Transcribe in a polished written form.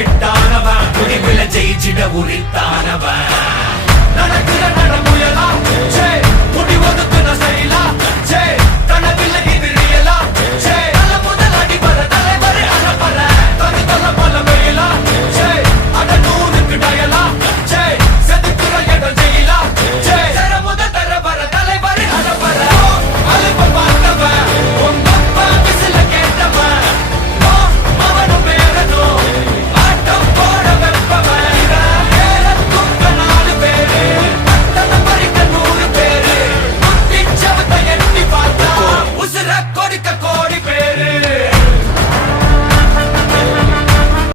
ஃபிட்டானவன் முடிவுல ஜெயிச்சிட உரித்தானவன் நடக்கிற நடமுயலா முடிவதுக்கு நான் செய்யலாம் கனவில்லை